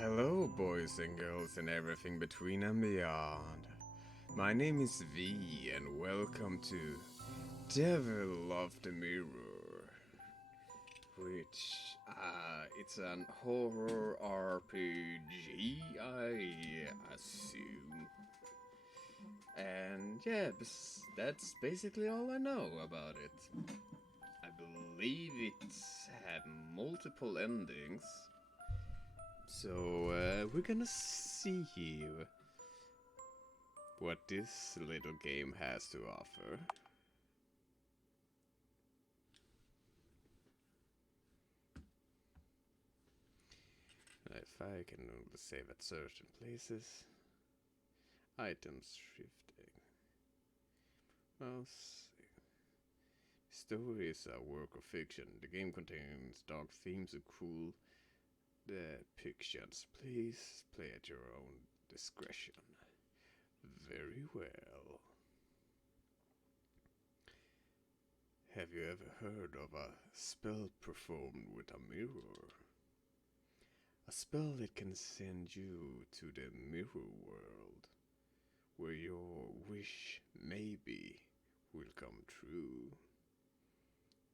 Hello, boys and girls, and everything between and beyond. My name is V, and welcome to Devil of the Mirror, which it's an horror RPG, I assume. And yeah, that's basically all I know about it. I believe it's had multiple endings. So, we're gonna see what this little game has to offer. If I can only save at certain places. Items shifting. Mouse. Story is a work of fiction. The game contains dark themes and cruel depictions. Please play at your own discretion. Very well. Have you ever heard of a spell performed with a mirror? A spell that can send you to the mirror world, where your wish maybe will come true.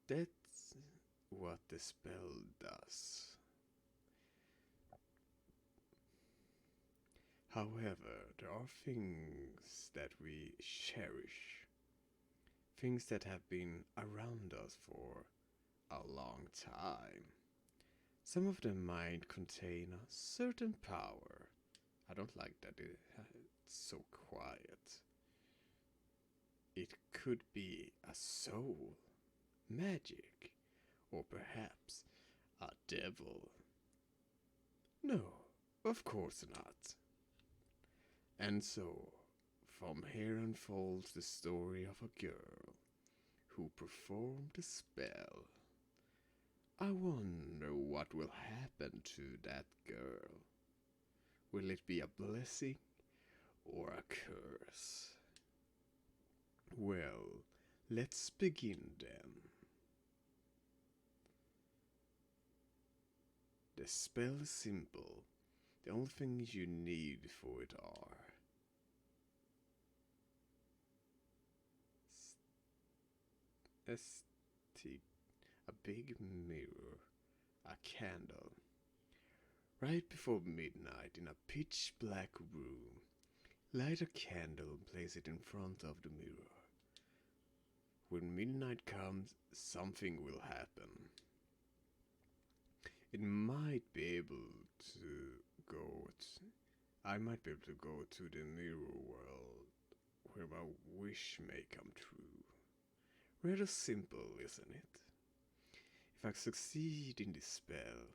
That's what the spell does. However, there are things that we cherish. Things that have been around us for a long time. Some of them might contain a certain power. I don't like that it's so quiet. It could be a soul, magic, or perhaps a devil. No, of course not. And so, from here unfolds the story of a girl who performed a spell. I wonder what will happen to that girl. Will it be a blessing or a curse? Well, let's begin then. The spell is simple. The only things you need for it are a big mirror, a candle. Right before midnight, in a pitch black room, light a candle and place it in front of the mirror. When midnight comes, something will happen. It might be able to go. I might be able to go to the mirror world, where my wish may come true. Rather simple, isn't it? If I succeed in this spell,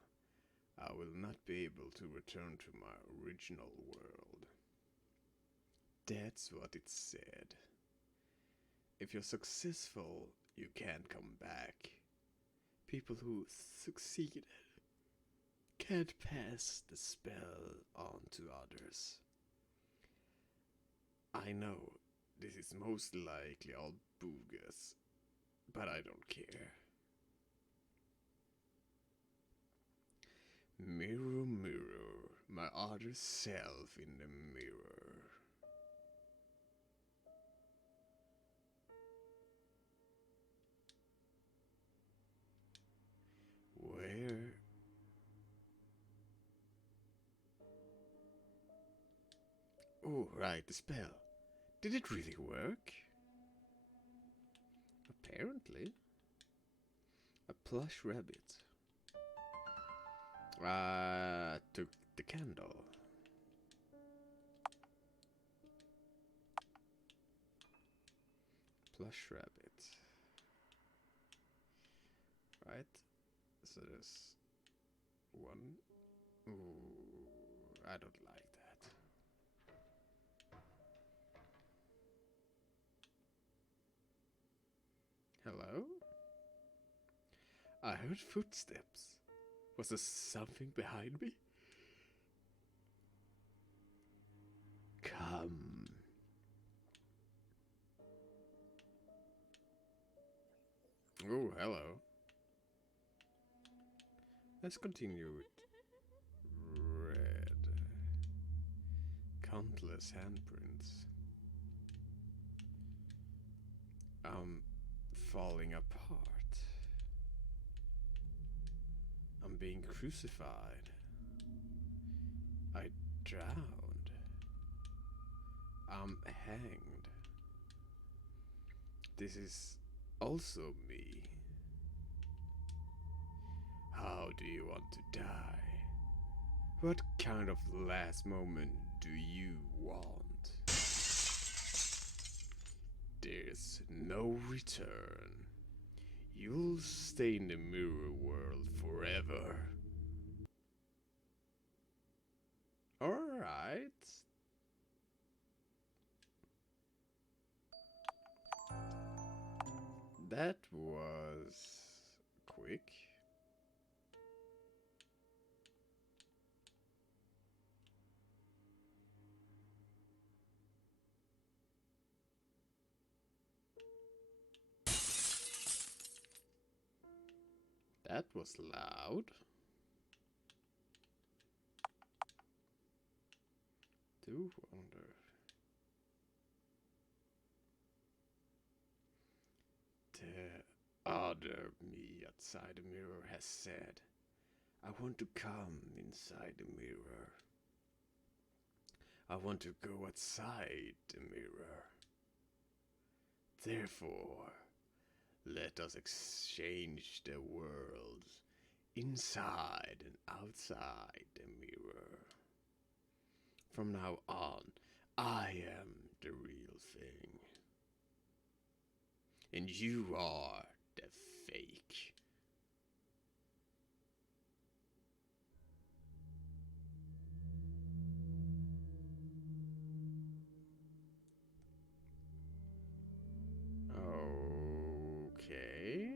I will not be able to return to my original world. That's what it said. If you're successful, you can't come back. People who succeeded can't pass the spell on to others. I know this is most likely all bogus, but I don't care. Mirror, mirror, my other self in the mirror. Where? Oh, right, the spell. Did it really work? Apparently. A plush rabbit. Took the candle. Plush rabbit. Right? So there's one. Ooh, I don't like that. Hello? I heard footsteps. Was there something behind me? Come. Oh, hello. Let's continue with red. countless handprints. I'm falling apart. I'm being crucified. I drowned. I'm hanged. This is also me. How do you want to die? What kind of last moment do you want? There's no return. You'll stay in the mirror world forever. Alright. That was quick. That was loud. Do wonder. The other me outside the mirror has said, I want to come inside the mirror. I want to go outside the mirror. Therefore, let us exchange the worlds inside and outside the mirror. From now on, I am the real thing. And you are the fake. Okay.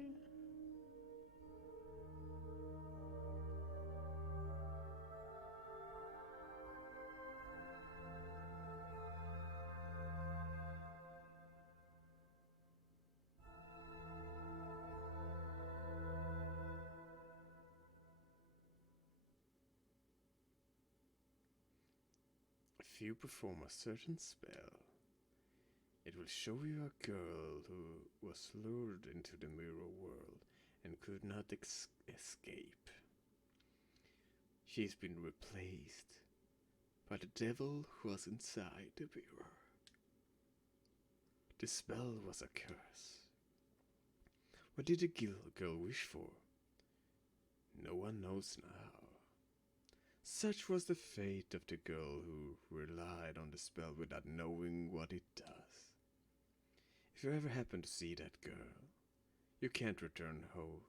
If you perform a certain spell, it will show you a girl who was lured into the mirror world and could not escape. She's been replaced by the devil who was inside the mirror. The spell was a curse. What did the girl wish for? No one knows now. Such was the fate of the girl who relied on the spell without knowing what it does. If you ever happen to see that girl, you can't return home.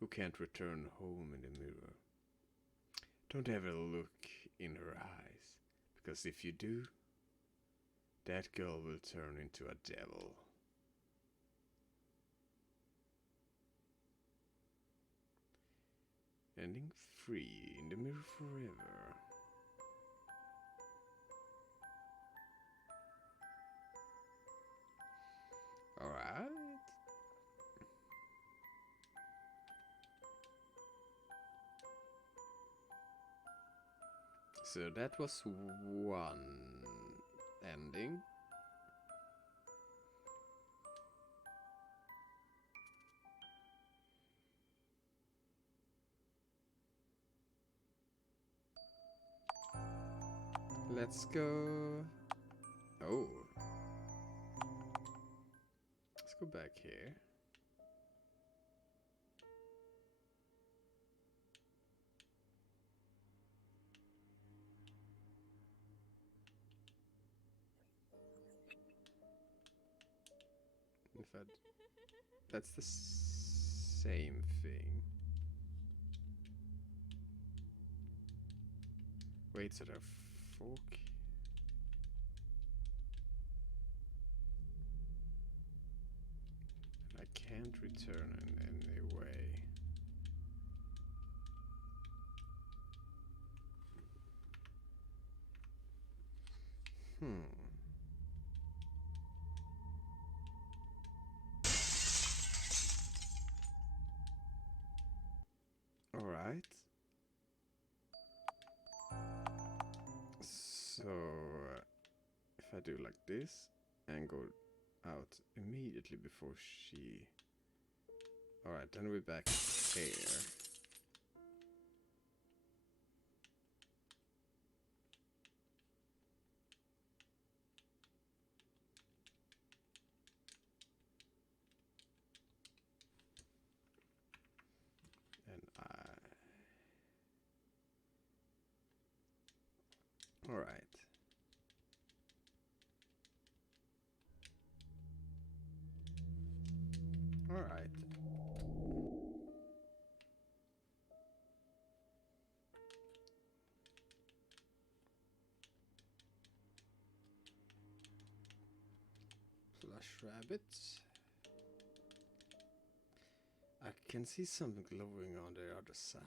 Who can't return home in the mirror? Don't ever look in her eyes, because if you do, that girl will turn into a devil. Ending free in the mirror forever. Alright. So that was one ending. Let's go. Oh. Let's go back here. In fact, that's the same thing. Wait, so there are fork? And I can't return in any way. Alright. So I do like this and go out immediately before she... Alright, then we're back here. And Alright. Alright. Plush rabbits. I can see something glowing on the other side.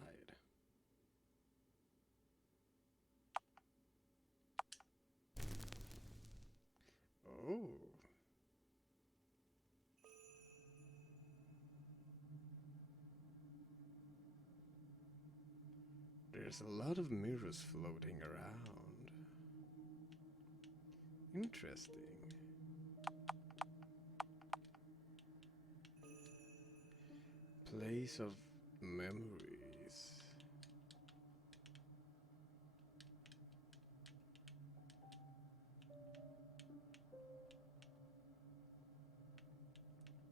Oh. There's a lot of mirrors floating around. Interesting. Place of memories.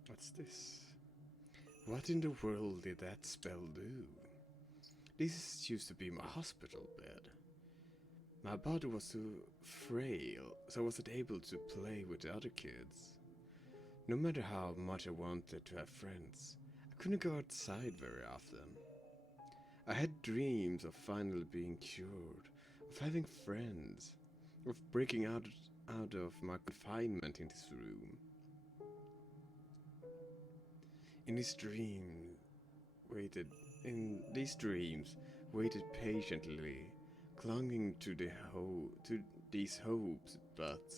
What's this? What in the world did that spell do? This used to be my hospital bed. My body was too frail, so I wasn't able to play with the other kids. No matter how much I wanted to have friends, I couldn't go outside very often. I had dreams of finally being cured, of having friends, of breaking out of my confinement in this room. In these dreams, waited patiently, clinging to these hopes, but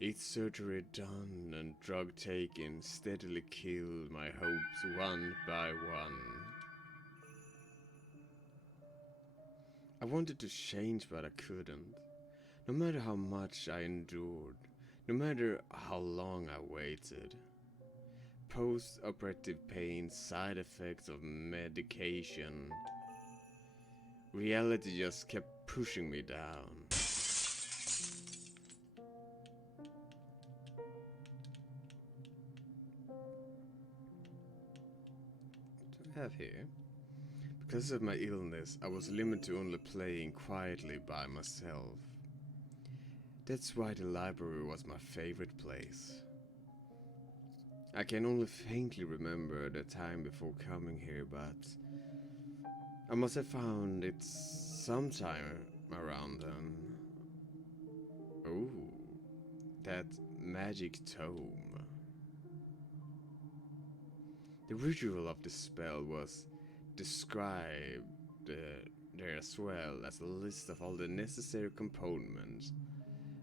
each surgery done and drug taken steadily killed my hopes one by one. I wanted to change, but I couldn't. No matter how much I endured, no matter how long I waited. Post-operative pain, side effects of medication. Reality just kept pushing me down. What do I have here? Because of my illness, I was limited to only playing quietly by myself. That's why the library was my favorite place. I can only faintly remember the time before coming here, but I must have found it sometime around then. Oh, that magic tome. The ritual of the spell was described there as well as a list of all the necessary components.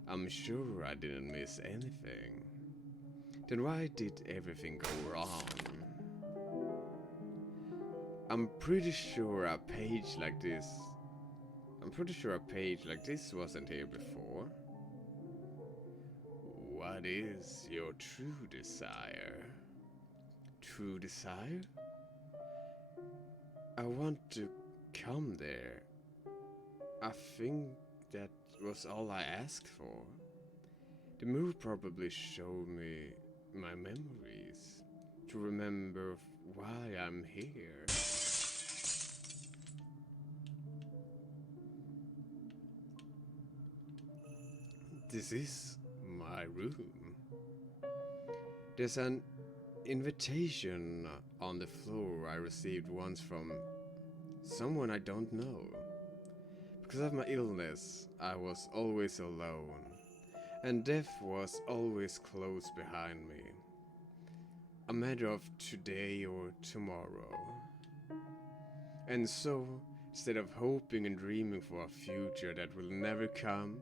I'm sure I didn't miss anything. Then why did everything go wrong? I'm pretty sure a page like this wasn't here before. What is your true desire? True desire? I want to come there. I think that was all I asked for. The move probably showed me my memories, to remember why I'm here. This is my room. There's an invitation on the floor I received once from someone I don't know. Because of my illness, I was always alone, and death was always close behind me. A matter of today or tomorrow. And so, instead of hoping and dreaming for a future that will never come,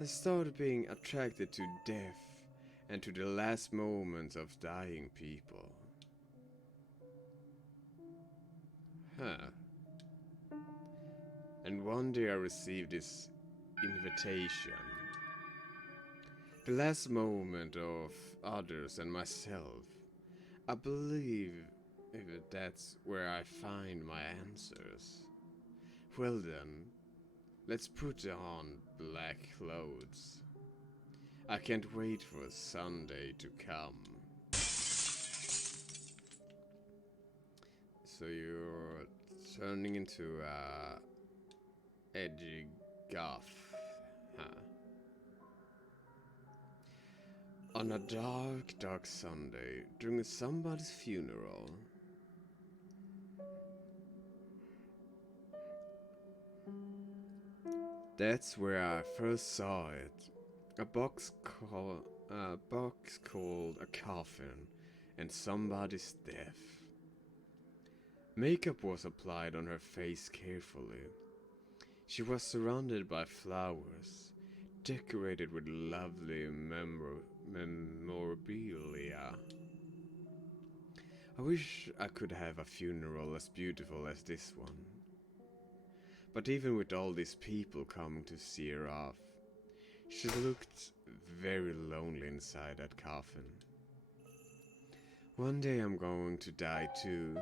I started being attracted to death and to the last moments of dying people. And one day I received this invitation. the last moment of others and myself. I believe if that's where I find my answers. Well then, let's put on black clothes. I can't wait for Sunday to come. So you're turning into a edgy goth, huh? On a dark, dark Sunday, during somebody's funeral. That's where I first saw it. A box called a coffin, and somebody's death. Makeup was applied on her face carefully. She was surrounded by flowers, decorated with lovely memorabilia. I wish I could have a funeral as beautiful as this one. But even with all these people coming to see her off, she looked very lonely inside that coffin. One day I'm going to die too,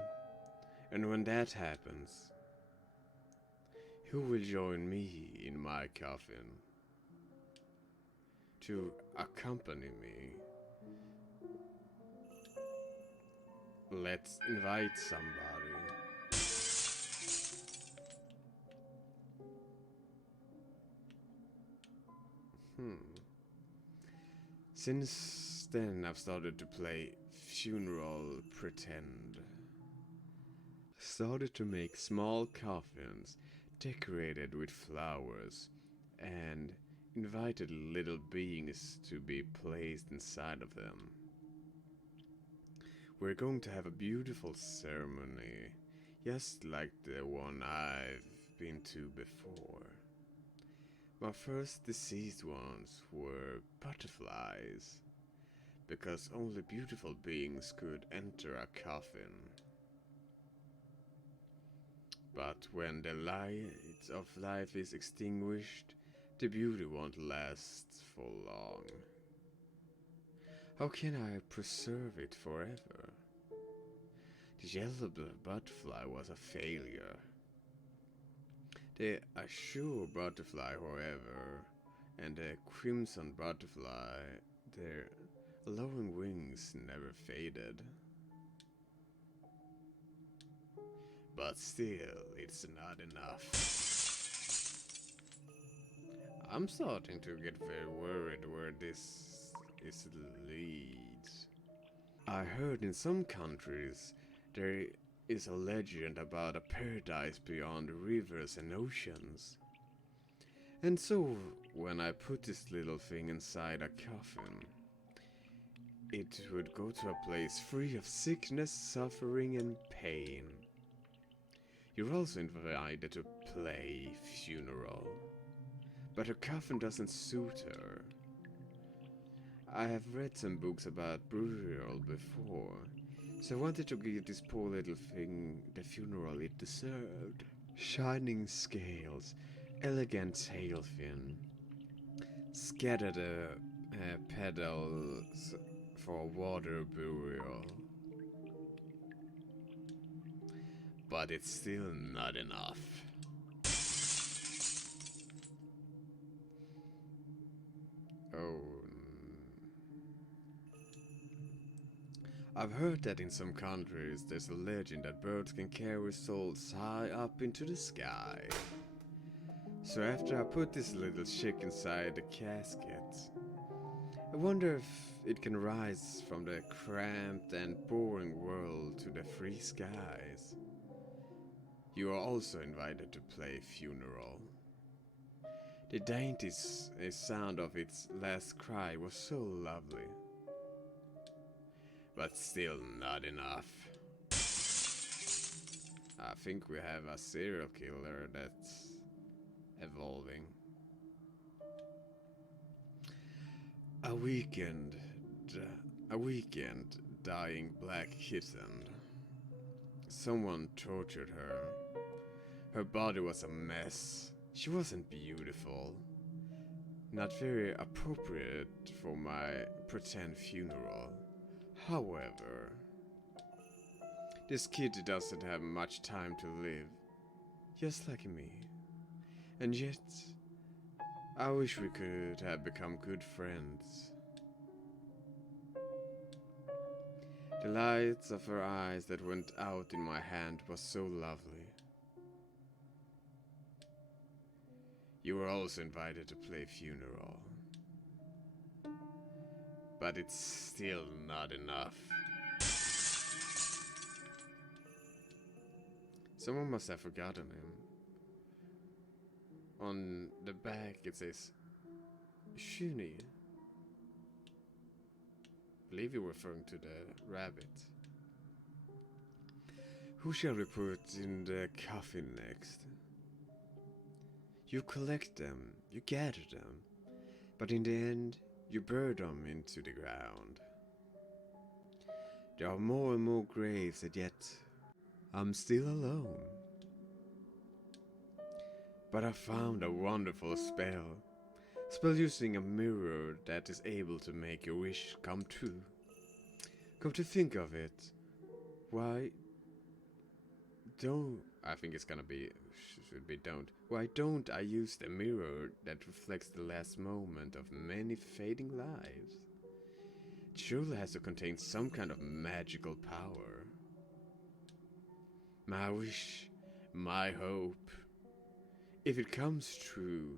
and when that happens, who will join me in my coffin to accompany me? Let's invite somebody. Since then, I've started to play funeral pretend. Started to make small coffins decorated with flowers and invited little beings to be placed inside of them. We're going to have a beautiful ceremony, just like the one I've been to before. My first deceased ones were butterflies, because only beautiful beings could enter a coffin. But when the light of life is extinguished, the beauty won't last for long. How can I preserve it forever? The yellow butterfly was a failure. The azure butterfly, however, and the crimson butterfly, their glowing wings never faded. But still, it's not enough. I'm starting to get very worried where this leads. I heard in some countries there is a legend about a paradise beyond rivers and oceans. And so, when I put this little thing inside a coffin, it would go to a place free of sickness, suffering, and pain. You're also invited to play funeral, but her coffin doesn't suit her. I have read some books about burial before, so I wanted to give this poor little thing the funeral it deserved. Shining scales, elegant tail fin, scattered petals for water burial. But it's still not enough. Oh. I've heard that in some countries there's a legend that birds can carry souls high up into the sky. So after I put this little chick inside the casket, I wonder if it can rise from the cramped and boring world to the free skies. You are also invited to play funeral. The dainty sound of its last cry was so lovely. But still not enough. I think we have a serial killer that's evolving. A weekend dying black kitten. Someone tortured her. Her body was a mess. She wasn't beautiful. Not very appropriate for my pretend funeral. However, this kid doesn't have much time to live, just like me. And yet, I wish we could have become good friends. The lights of her eyes that went out in my hand was so lovely. You were also invited to play funeral. But it's still not enough. Someone must have forgotten him. On the back it says Shuni. I believe you're referring to the rabbit. Who shall we put in the coffin next? You collect them, you gather them, but in the end, you bury them into the ground. There are more and more graves, and yet I'm still alone. But I found a wonderful spell. Spell using a mirror that is able to make your wish come true. Come to think of it, why don't... I think it's gonna be... should be don't. Why don't I use the mirror that reflects the last moment of many fading lives? It surely has to contain some kind of magical power. My wish, my hope. If it comes true,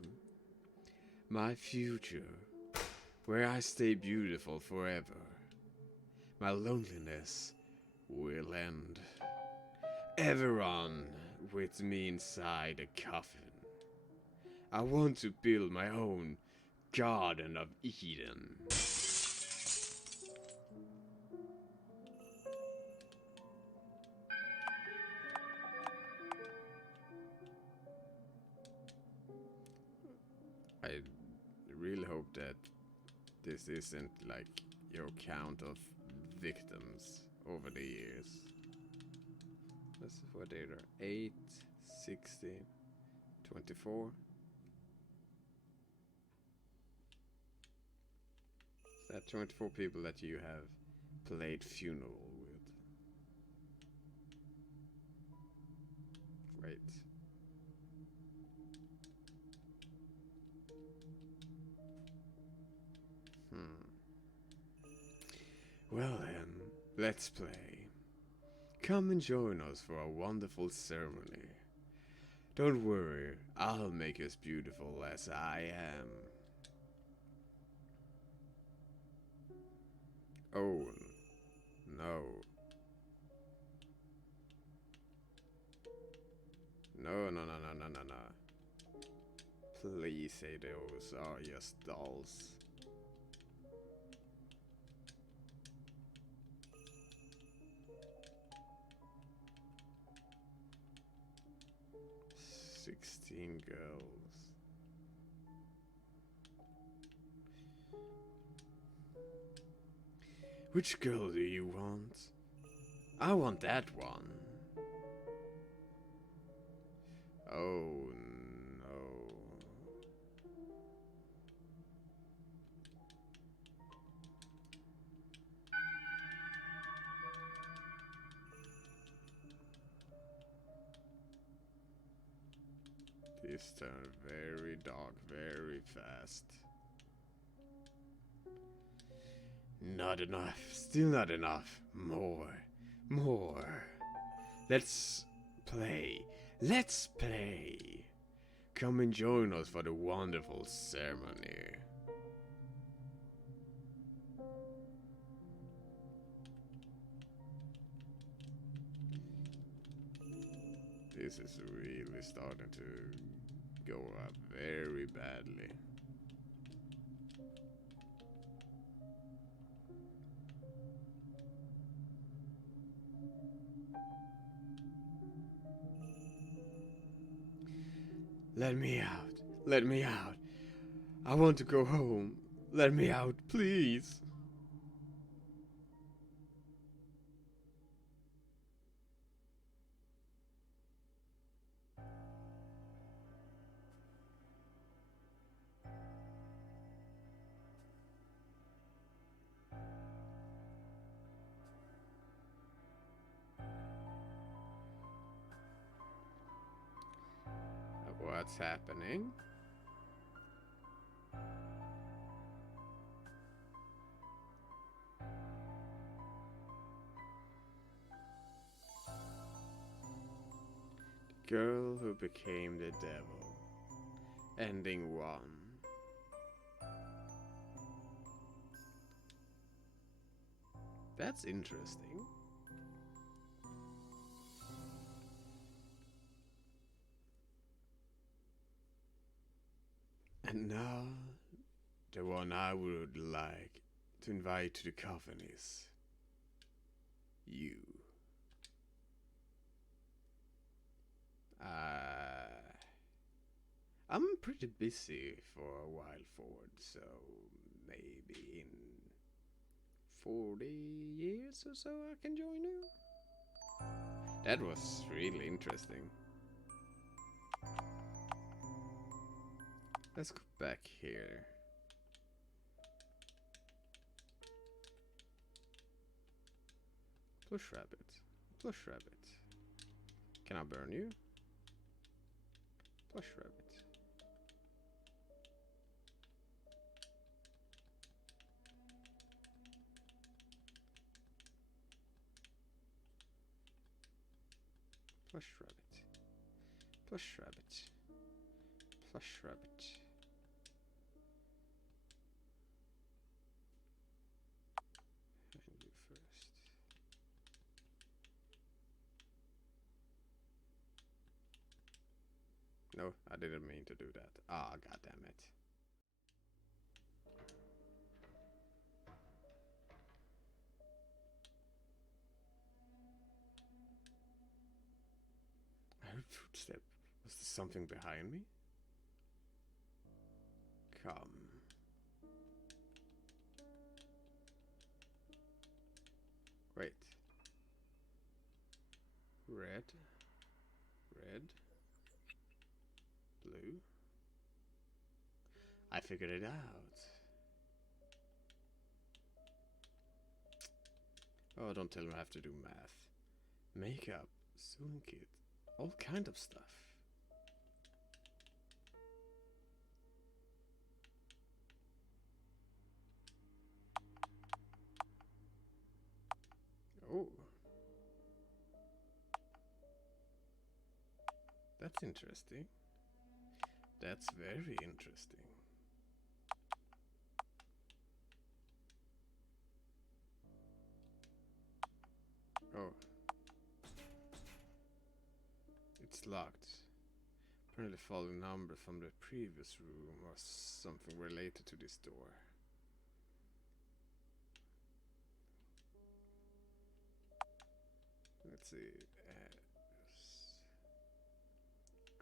my future, where I stay beautiful forever, my loneliness will end. Everyone with me inside a coffin. I want to build my own Garden of Eden. I really hope that this isn't like your count of victims over the years. That's what they are. 8, 16, 24. Is that 24 people that you have played funeral with? Great. Well then, let's play. Come and join us for a wonderful ceremony. Don't worry, I'll make you as beautiful as I am. Oh, no. No, no, no, no, no, no, no. Please say those are just dolls. Girls. Which girl do you want? I want that one. Oh no. This turned very dark very fast. Not enough. Still not enough. More. More. Let's play. Let's play. Come and join us for the wonderful ceremony. This is really starting to go up very badly. Let me out. Let me out. I want to go home. Let me out, please. What's happening? The girl who became the devil. Ending 1. That's interesting. And now, the one I would like to invite to the coven is you. I'm pretty busy for a while forward, so maybe in 40 years or so I can join you. That was really interesting. Let's go back here. Plush rabbit. Plush rabbit. Can I burn you? Plush rabbit. Plush rabbit. Plush rabbit. Plush rabbit. And you first. No, I didn't mean to do that. Ah, god damn it. I heard footstep. Was there something behind me? Come. Wait. Red. Red. Blue. I figured it out. Oh, don't tell me I have to do math. Makeup. Sewing kit. All kind of stuff. Oh. That's interesting. That's very interesting. Oh. It's locked. Apparently following number from the previous room or something related to this door. Let's see.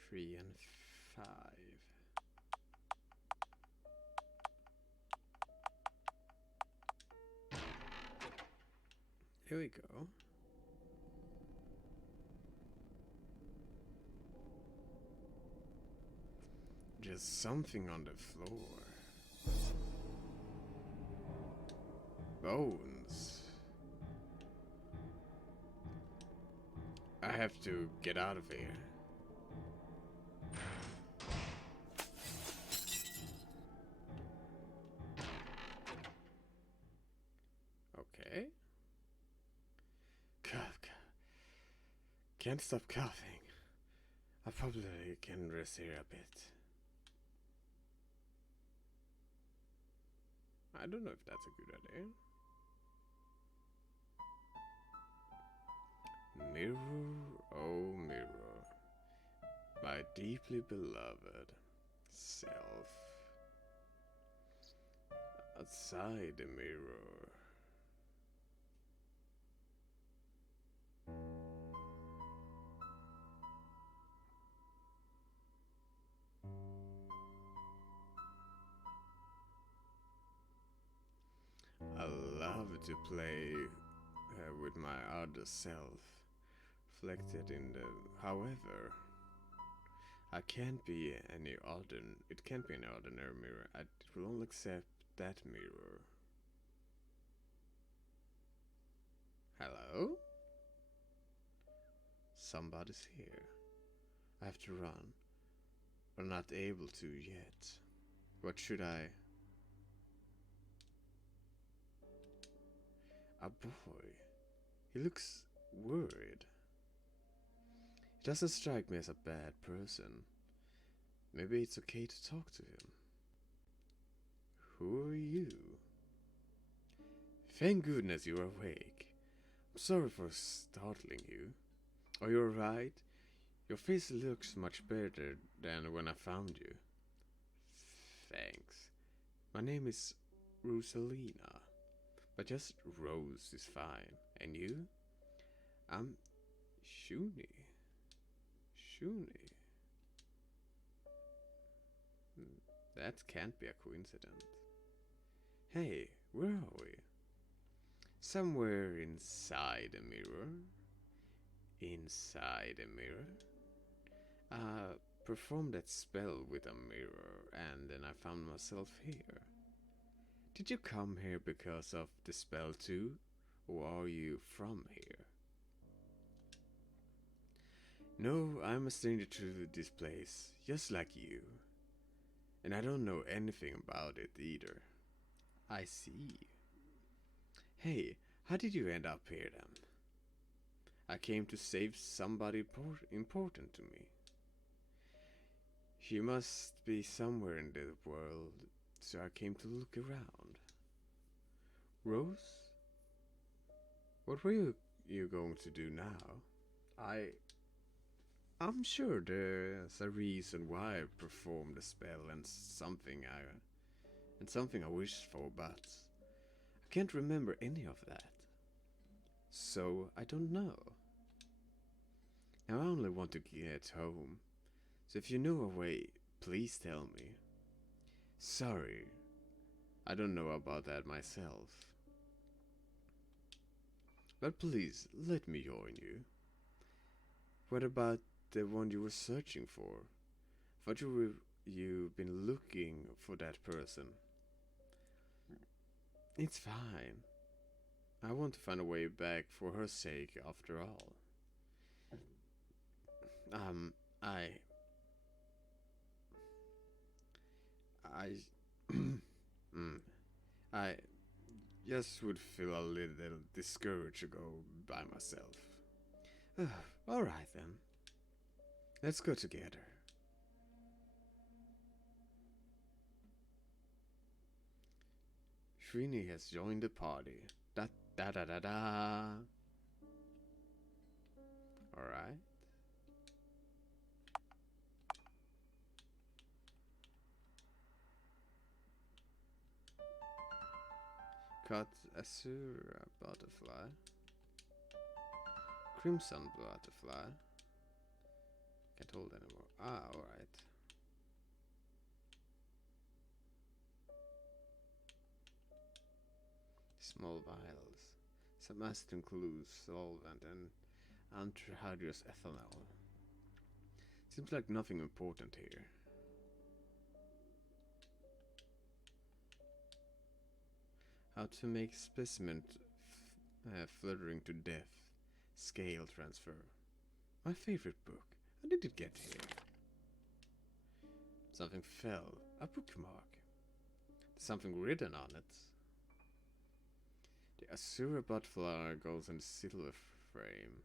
3 and 5. Here we go. There's something on the floor. Bones. I have to get out of here. Okay. Cough. Can't stop coughing. I probably can rest here a bit. I don't know if that's a good idea. Mirror, oh mirror, my deeply beloved self. Outside the mirror. I love to play with my other self, reflected in the. However, I can't be any other. It can't be any ordinary mirror. It will only accept that mirror. Hello? Somebody's here. I have to run. are not able to yet. What should I? A boy. He looks worried. He doesn't strike me as a bad person. Maybe it's okay to talk to him. Who are you? Thank goodness you're awake. I'm sorry for startling you. Are you alright? Your face looks much better than when I found you. Thanks. My name is Rosalina, but just Rose is fine. And you? I'm Shuni. Shuni. That can't be a coincidence. Hey, where are we? Somewhere inside a mirror. Inside a mirror? Performed that spell with a mirror, and then I found myself here. Did you come here because of the spell too? Or are you from here? No, I'm a stranger to this place, just like you. And I don't know anything about it either. I see. Hey, how did you end up here then? I came to save somebody important to me. She must be somewhere in the world, so I came to look around. Rose? What were you going to do now? I'm sure there's a reason why I performed the spell and something I wished for, but I can't remember any of that. So I don't know. Now I only want to get home. So if you know a way, please tell me. Sorry, I don't know about that myself. But please, let me join you. What about the one you were searching for? Thought you've been looking for that person. It's fine. I want to find a way back for her sake after all. I just would feel a little discouraged to go by myself. Alright then. Let's go together. Shrini has joined the party. Da da da da da. Alright. Cut Azura butterfly. Crimson butterfly. Can't hold anymore. Alright. Small vials. Some acid includes solvent and anhydrous ethanol. Seems like nothing important here. How to make specimen fluttering to death. Scale transfer. My favorite book. How did it get here? Something fell. A bookmark. Something written on it. The Azura butterfly goes in silver frame.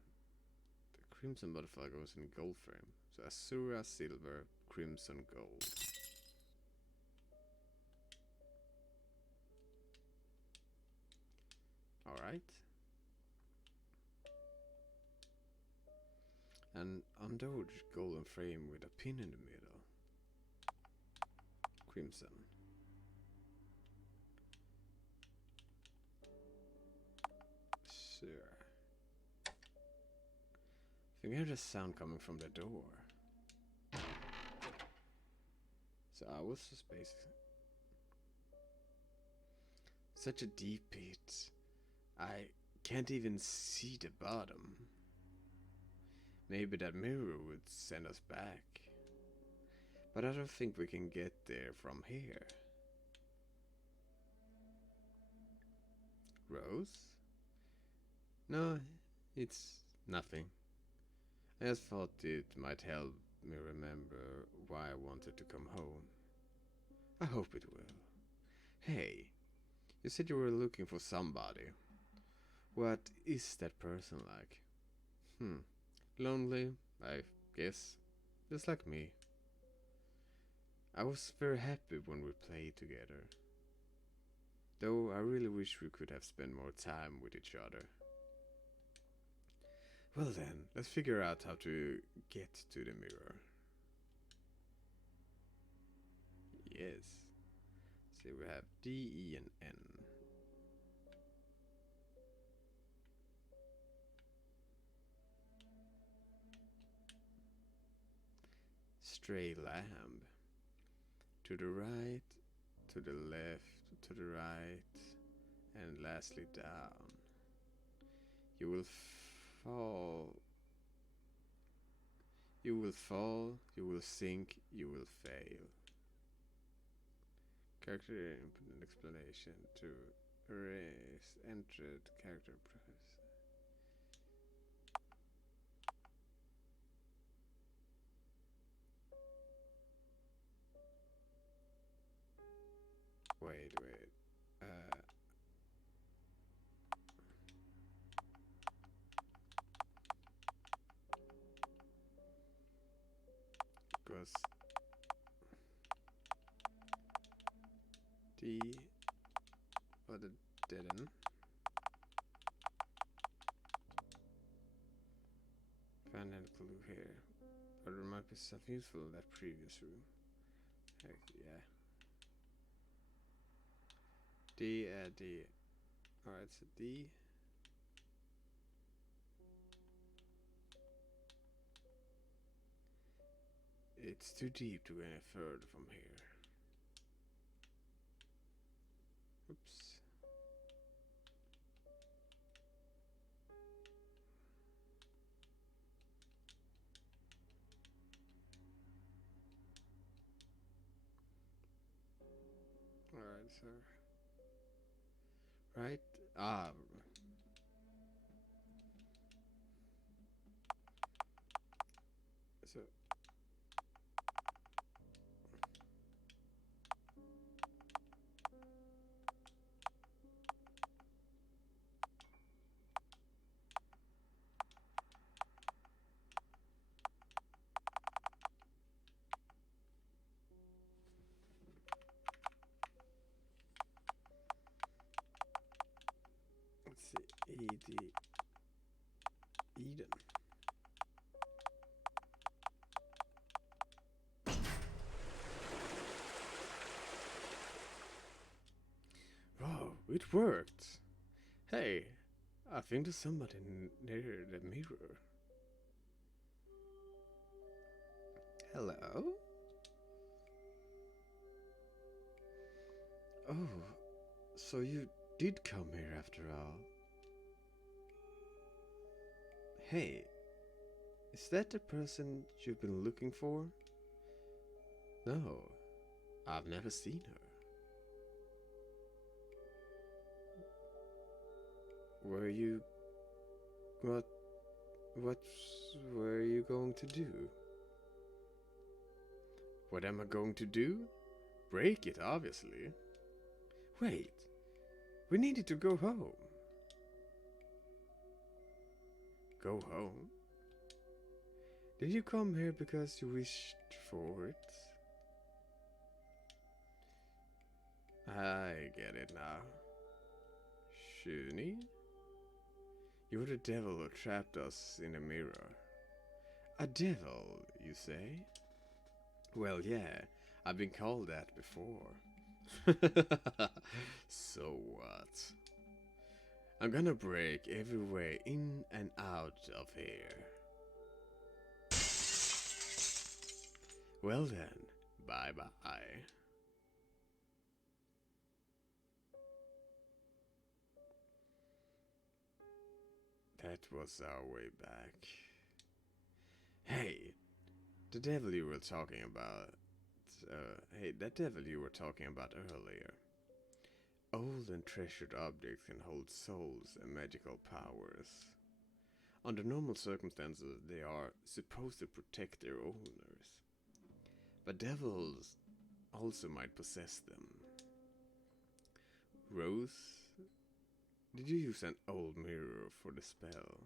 The crimson butterfly goes in gold frame. So Azura, silver, crimson, gold. Alright. An undoaged golden frame with a pin in the middle. Crimson. Sure. I can hear the sound coming from the door. So I was just basically... Such a deep pit. I can't even see the bottom. Maybe that mirror would send us back. But I don't think we can get there from here. Rose? No, it's nothing. I just thought it might help me remember why I wanted to come home. I hope it will. Hey, you said you were looking for somebody. What is that person like? Lonely, I guess. Just like me. I was very happy when we played together. Though I really wish we could have spent more time with each other. Well then, let's figure out how to get to the mirror. Yes. So we have D, E, and N. Stray lamb. To the right, to the left, to the right, and lastly down. You will fall. You will fall, you will sink, you will fail. Character input and explanation to erase entered character preference. Wait. Because D, but it didn't. Find a clue here. But there might be something useful in that previous room. Heck yeah. D, D. Alright, so D. It's too deep to go any further from here. Oops. Alright, sir. Right? So let's see, ED, Eden. Oh, it worked. Hey, I think there's somebody near the mirror. Hello? Oh, so you did come here after all. Hey, is that the person you've been looking for? No, I've never seen her. Were you... What were you going to do? What am I going to do? Break it, obviously. Wait, we needed to go home. Go home? Did you come here because you wished for it? I get it now. Shuni? You're the devil who trapped us in a mirror. A devil, you say? Well, yeah, I've been called that before. So what? I'm gonna break every way in and out of here. Well then, bye-bye. That was our way back. Hey, the devil you were talking about. That devil you were talking about earlier. Old and treasured objects can hold souls and magical powers. Under normal circumstances, they are supposed to protect their owners. But devils also might possess them. Roze, did you use an old mirror for the spell?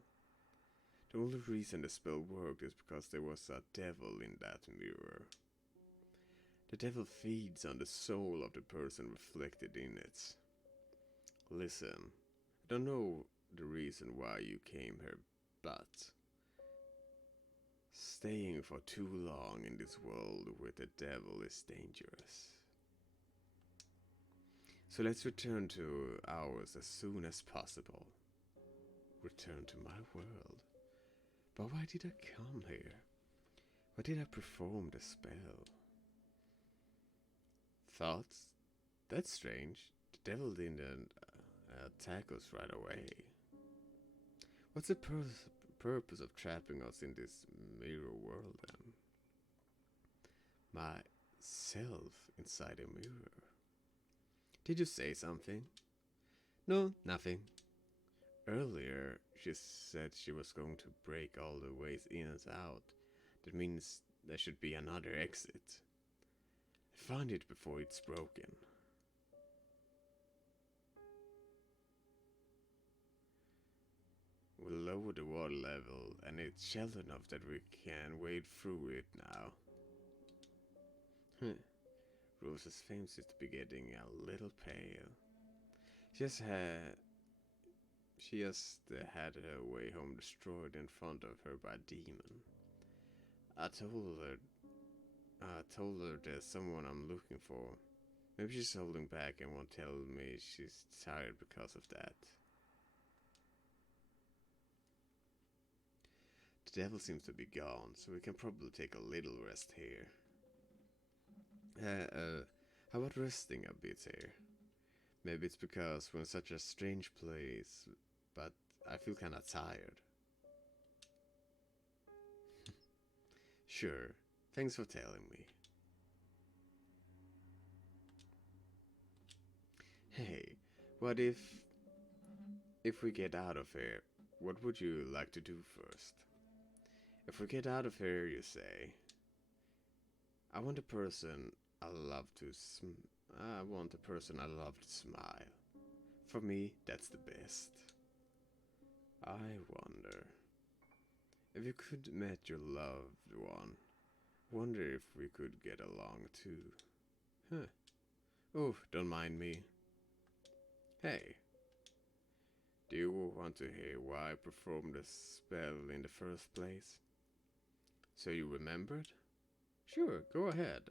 The only reason the spell worked is because there was a devil in that mirror. The devil feeds on the soul of the person reflected in it. Listen, I don't know the reason why you came here, but staying for too long in this world with the devil is dangerous. So let's return to ours as soon as possible. Return to my world. But why did I come here? Why did I perform the spell? Thoughts? That's strange. The devil didn't attack us right away. What's the purpose of trapping us in this mirror world then? Myself inside a mirror. Did you say something? No, nothing. Earlier, she said she was going to break all the ways in and out. That means there should be another exit. Find it before it's broken. We'll lower the water level, and it's shallow enough that we can wade through it now. Rose's face seems to be getting a little pale. She just had her way home destroyed in front of her by a demon. I told her there's someone I'm looking for. Maybe she's holding back and won't tell me she's tired because of that. The devil seems to be gone, so we can probably take a little rest here. How about resting a bit here? Maybe it's because we're in such a strange place, but I feel kinda tired. Sure, thanks for telling me. Hey, what if we get out of here, what would you like to do first? If we get out of here, you say, I want a person I love to smile. For me, that's the best. I wonder if you could meet your loved one. Wonder if we could get along too. Huh. Oh, don't mind me. Hey, do you want to hear why I performed the spell in the first place? So you remembered? Sure, go ahead.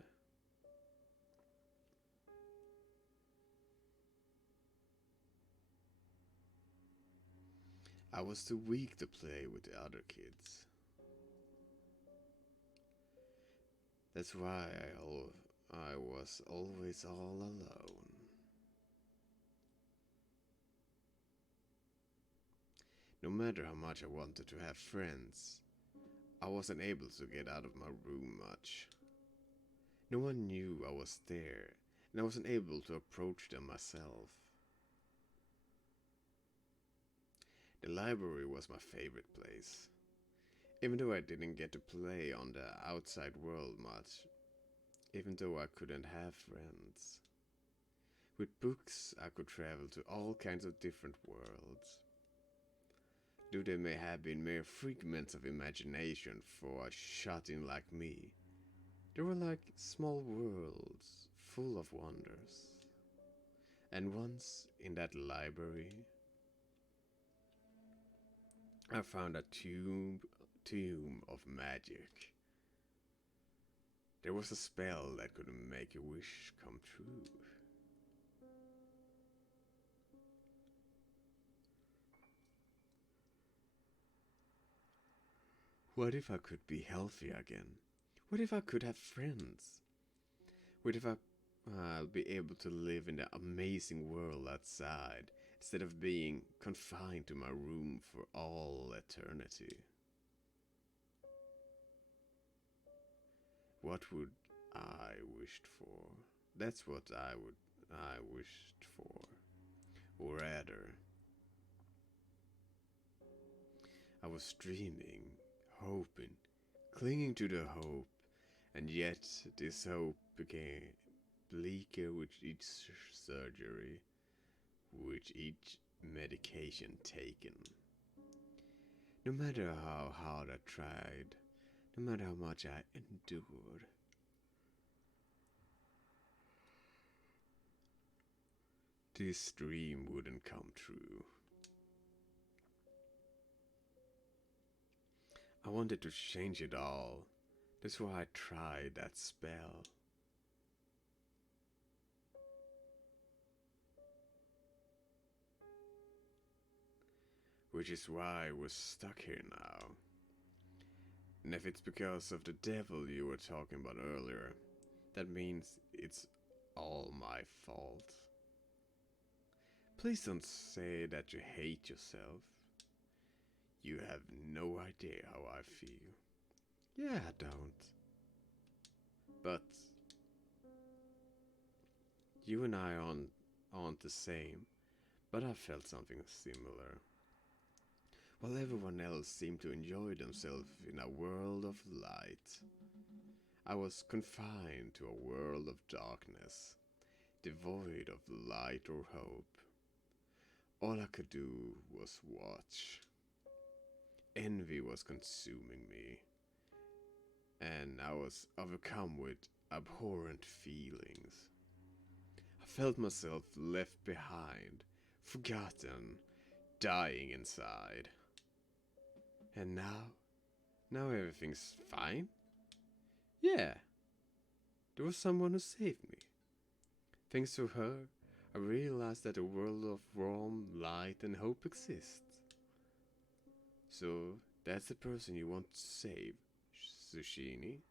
I was too weak to play with the other kids. That's why I was always all alone. No matter how much I wanted to have friends, I wasn't able to get out of my room much. No one knew I was there, and I wasn't able to approach them myself. The library was my favorite place. Even though I didn't get to play on the outside world much, even though I couldn't have friends. With books, I could travel to all kinds of different worlds. Though they may have been mere figments of imagination for a shut-in like me, they were like small worlds full of wonders. And once in that library, I found a tomb of magic. There was a spell that could make a wish come true. What if I could be healthy again? What if I could have friends? What if I'll be able to live in the amazing world outside instead of being confined to my room for all eternity? What would I wished for? That's what I wished for. Or rather, I was dreaming, hoping, clinging to the hope, and yet this hope became bleaker with each surgery, with each medication taken. No matter how hard I tried, no matter how much I endured, this dream wouldn't come true. I wanted to change it all. That's why I tried that spell. Which is why we're stuck here now. And if it's because of the devil you were talking about earlier, that means it's all my fault. Please don't say that you hate yourself. You have no idea how I feel. Yeah, I don't. But you and I aren't the same, but I felt something similar. While everyone else seemed to enjoy themselves in a world of light, I was confined to a world of darkness, devoid of light or hope. All I could do was watch. Envy was consuming me, and I was overcome with abhorrent feelings. I felt myself left behind, forgotten, dying inside. And now everything's fine? Yeah, there was someone who saved me. Thanks to her, I realized that a world of warmth, light, and hope exists. So, that's the person you want to save, Sushini?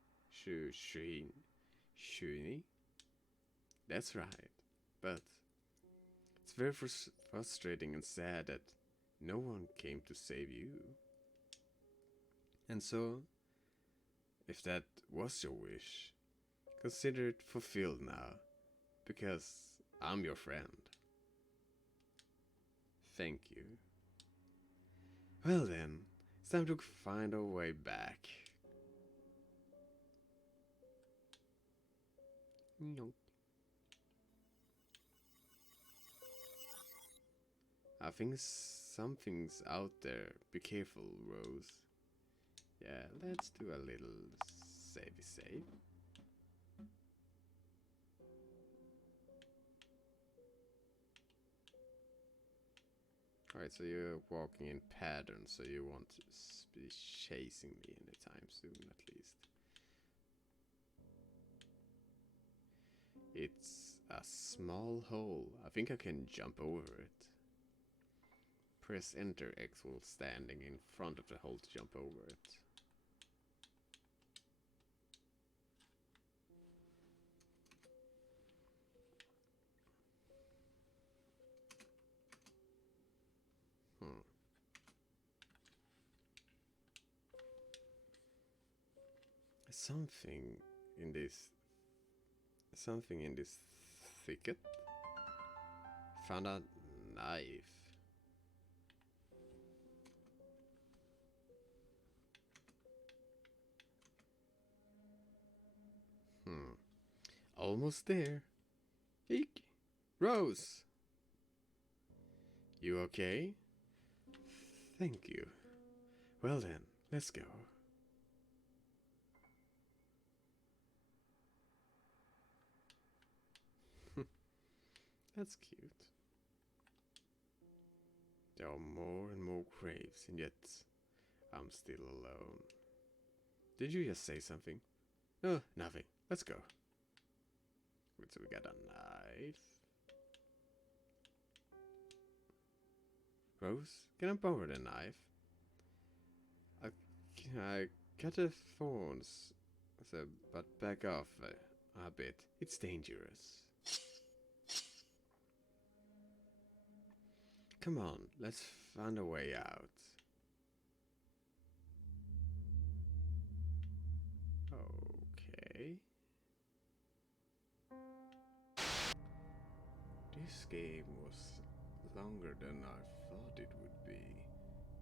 Shuni? That's right. But it's very frustrating and sad that no one came to save you. And so, if that was your wish, consider it fulfilled now, because I'm your friend. Thank you. Well then, it's time to find our way back. I think something's out there. Be careful, Roze. Yeah, let's do a little save. Alright, so you're walking in patterns, so you want to be chasing me anytime soon, at least. It's a small hole. I think I can jump over it. Press enter, X will standing in front of the hole to jump over it. Something in this thicket. Found a knife. Almost there. Eek. Roze! You okay? Thank you. Well then, let's go. That's cute. There are more and more graves, and yet I'm still alone. Did you just say something? No, nothing. Let's go. So we got a knife. Roze, can I borrow the knife? I got the thorns, so, but back off a bit. It's dangerous. Come on, let's find a way out. Okay. This game was longer than I thought it would be.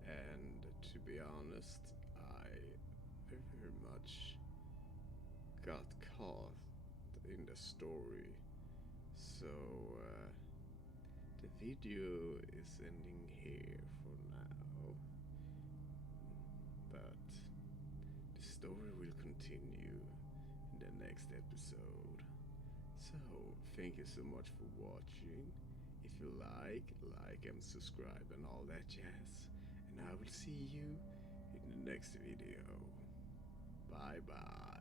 And to be honest, I very much got caught in the story. So the video is ending here for now, but the story will continue in the next episode. So, thank you so much for watching. If you like and subscribe and all that jazz. And I will see you in the next video. Bye bye.